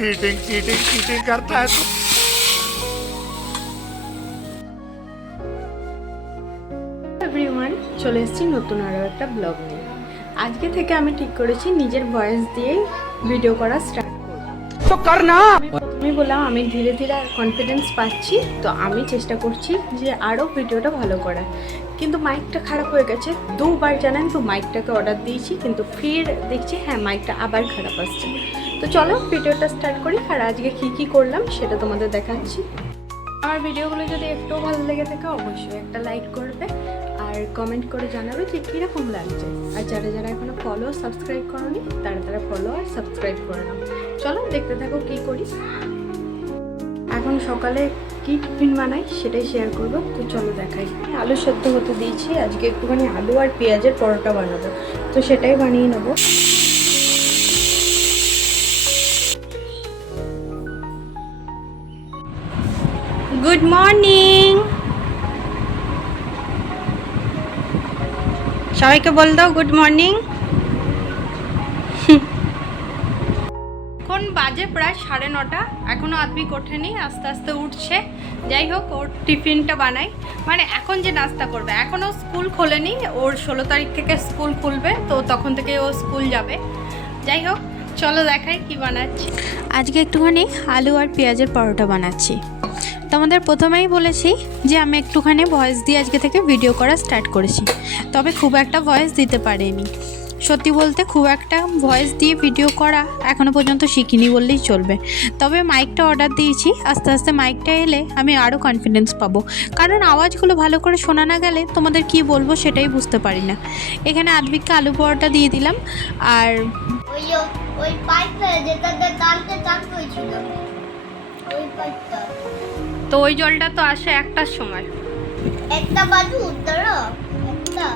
Cheating cheating cheating करता है तू। এভরিওয়ান, চলে এসেছি নতুন আরও একটা ব্লগ নিয়ে। আজকে থেকে আমি ঠিক করেছি নিজের ভয়েস দিয়ে ভিডিও করা স্টার্ট করব। তো করনা আমি প্রথমেই বললাম আমি ধীরে ধীরে কনফিডেন্স পাচ্ছি, তো আমি চেষ্টা করছি যে আরও ভিডিওটা ভালো করার। কিন্তু মাইকটা খারাপ হয়ে গেছে, দুবার জানেন তো মাইকটাকে অর্ডার দিয়েছি, কিন্তু ফির দেখছি হ্যাঁ মাইকটা আবার খারাপ আসছে। তো চলো ভিডিওটা স্টার্ট করি, আর আজকে কী করলাম সেটা তোমাদের দেখাচ্ছি। আমার ভিডিওগুলো যদি একটু ভালো লেগে থাকে অবশ্যই একটা লাইক করবে আর কমেন্ট করে জানাবে যে কীরকম লাগছে। আর যারা যারা এখনো ফলো সাবস্ক্রাইব করোনি তারা ফলো আর সাবস্ক্রাইব করে নাও। চলো দেখতে থাকো কী করি। এখন সকালে কী টিফিন বানাই সেটাই শেয়ার করবো, তো চলো দেখাই। আলু সেদ্ধ হতে দিয়েছি, আজকে একটুখানি আলু আর পেঁয়াজের পরোটা বানাবো, তো সেটাই বানিয়ে নেবো। গুড মর্নিং, সবাইকে বল দাও গুড মর্নিং। এখন বাজে প্রায় 9:30, এখনও আদবিক ওঠেনি, আস্তে আস্তে উঠছে। যাই হোক, ওর টিফিনটা বানাই, মানে এখন যে নাস্তা করবে। এখনও স্কুল খোলেনি, ওর 16 তারিখ থেকে স্কুল খুলবে, তো তখন থেকে ও স্কুল যাবে। যাই হোক চলো দেখাই কি বানাচ্ছি। আজকে একটুখানি আলু আর পেঁয়াজের পরোটা বানাচ্ছি। তোমাদের প্রথমেই বলেছি যে আমি একটুখানি ভয়েস দিয়ে আজকে থেকে ভিডিও করা স্টার্ট করেছি, তবে খুব একটা ভয়েস দিতে পারিনি। সত্যি বলতে খুব একটা ভয়েস দিয়ে ভিডিও করা এখনও পর্যন্ত শিখিনি বললেই চলবে। তবে মাইকটা অর্ডার দিয়েছি, আস্তে আস্তে মাইকটা এলে আমি আরও কনফিডেন্স পাবো, কারণ আওয়াজগুলো ভালো করে শোনা না গেলে তোমাদের কি বলবো সেটাই বুঝতে পারি না। এখানে আদবিককে আলু পরোটা দিয়ে দিলাম, আর ওই পাইপটা যেটাতে টানতে টানতে হয়েছিল ওই পাইপটা, তো ওই জলটা তো আসে 1টার সময়। একটা বাজু ধরো, একটা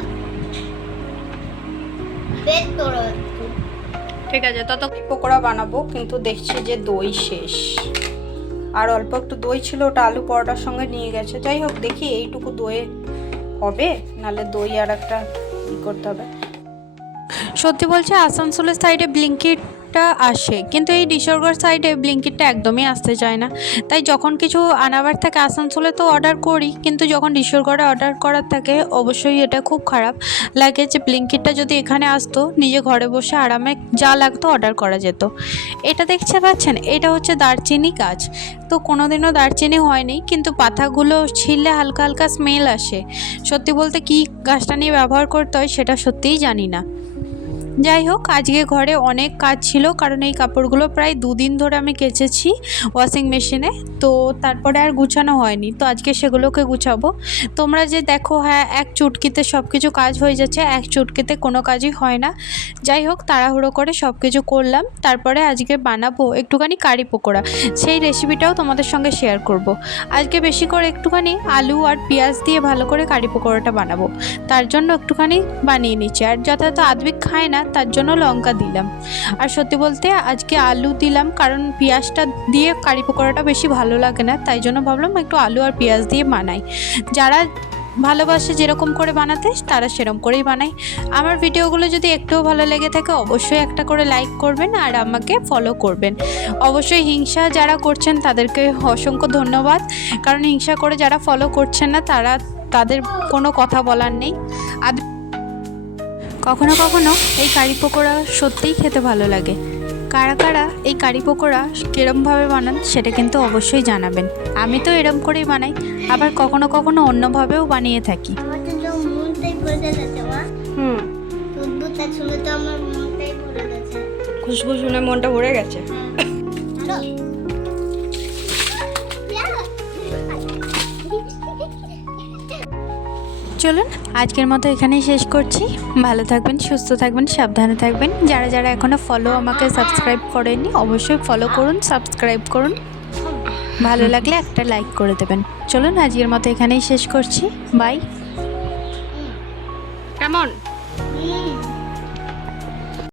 বেড ধরো। ঠিক আছে, তত পকোড়া বানাবো, কিন্তু দেখছি যে দই শেষ, আর অল্প একটু দই ছিল, ওটা আলু পরোটার সঙ্গে নিয়ে গেছে। যাই হোক দেখি এইটুকু দই হবে, নাহলে দই আর একটা ই করতে হবে। সত্যি বলছে আসানসোলের সাইডে ব্লিঙ্কিটটা আসে, কিন্তু এই ডিশরগড় সাইডে ব্লিঙ্কিটটা একদমই আসতে চায় না। তাই যখন কিছু আনাবার থাকে আসানসোলে তো অর্ডার করি, কিন্তু যখন ডিশরগড়ে অর্ডার করার থাকে অবশ্যই এটা খুব খারাপ লাগে যে ব্লিঙ্কিটটা যদি এখানে আসতো, নিজে ঘরে বসে আরামে যা লাগতো অর্ডার করা যেত। এটা দেখতে পাচ্ছেন, এটা হচ্ছে দারচিনি গাছ। তো কোনোদিনও দারচিনি হয়নি, কিন্তু পাতাগুলো ছিললে হালকা হালকা স্মেল আসে। সত্যি বলতে কি গাছটা নিয়ে ব্যবহার করতে হয় সেটা সত্যিই জানি না। যাই হোক, আজকে ঘরে অনেক কাজ ছিল, কারণ এই কাপড়গুলো প্রায় 2 দিন ধরে আমি কেচেছি ওয়াশিং মেশিনে, তো তারপরে আর গুছানো হয়নি। তো আজকে সেগুলোকে গুছাবো। তোমরা যে দেখো হ্যাঁ এক চুটকিতে সব কিছু কাজ হয়ে যাচ্ছে, এক চুটকিতে কোনো কাজই হয় না। যাই হোক তাড়াহুড়ো করে সব কিছু করলাম, তারপরে আজকে বানাবো একটুখানি কারি পকোড়া। সেই রেসিপিটাও তোমাদের সঙ্গে শেয়ার করব। আজকে বেশি করে একটুখানি আলু আর পেঁয়াজ দিয়ে ভালো করে কারি পকোড়াটা বানাবো, তার জন্য একটুখানি বানিয়ে নিচ্ছি। আর যথাযথ আদবিক খায় না, তার জন্য লঙ্কা দিলাম। আর সত্যি বলতে আজকে আলু দিলাম, কারণ পেঁয়াজটা দিয়ে কারি পকোড়াটা বেশি ভালো লাগে না, তাই জন্য ভাবলাম একটু আলু আর পেঁয়াজ দিয়ে বানাই। যারা ভালোবাসে যেরকম করে বানাতে তারা সেরকম করেই বানাই। আমার ভিডিওগুলো যদি একটুও ভালো লেগে থাকে অবশ্যই একটা করে লাইক করবেন আর আমাকে ফলো করবেন। অবশ্যই হিংসা যারা করছেন তাদেরকে অসংখ্য ধন্যবাদ, কারণ হিংসা করে যারা ফলো করছেন না তাদের কোনো কথা বলার নেই। কখনো কখনো এই কারি পকোড়া সত্যিই খেতে ভালো লাগে। কারা কারা এই কারি পকোড়া কীরমভাবে বানান সেটা কিন্তু অবশ্যই জানাবেন। আমি তো এরম করেই বানাই, আবার কখনো কখনো অন্যভাবেও বানিয়ে থাকি। আমার তো মনটাই ভরে যাচ্ছে মা। দুধটা শুনে তো আমার মনটাই ভরে যাচ্ছে। খুশবু শুনে মনটা ভরে গেছে। হ্যালো চলুন আজকের মতো এখানেই শেষ করছি। ভালো থাকবেন, সুস্থ থাকবেন, সাবধানে থাকবেন। যারা যারা এখনও আমাকে সাবস্ক্রাইব করেননি অবশ্যই ফলো করুন, সাবস্ক্রাইব করুন। ভালো লাগলে একটা লাইক করে দেবেন। চলুন আজকের মতো এখানেই শেষ করছি। বাই। কেমন?